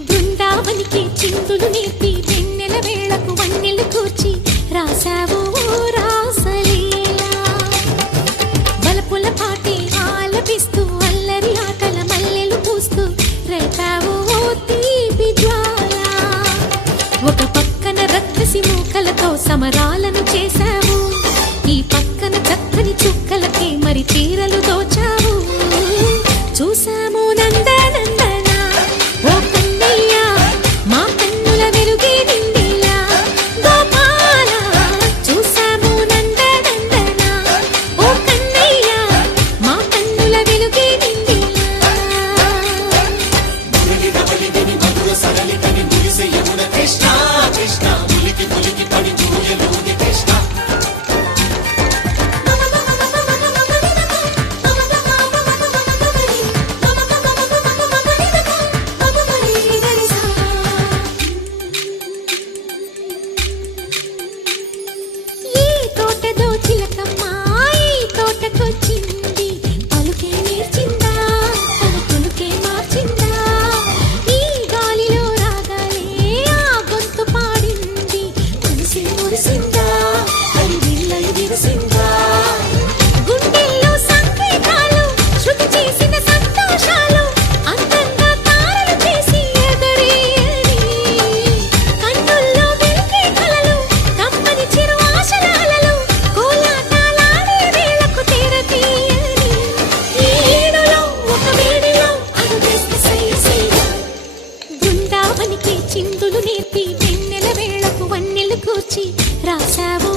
బృందావనికి చిందులు నేర్పి వెన్నెల వేళకు వన్నెలు కూర్చి రాసావు రాసలీలా బలపుల పాటి ఆలపిస్తూ అల్లరి ఆటల మల్లెలు పూస్తూ రేపావు తీపి జ్వాల ఒక పక్కన రక్కసి మూకలతో సమరాలను చేశావు ఈ పక్కన చక్కని చుక్కలకి మరి చీరలు దోచావు చూసాము నందనందన ఓ కన్నయ్య మా కన్నుల వెలుగే నిండిలా గోపాల చూసాము నందనందన ఓ కన్నయ్య మా కన్నుల వెలుగే నిండిలా చిందులు నేర్పి వెన్నెల వేళకు వన్నెలు కూర్చి రాసావు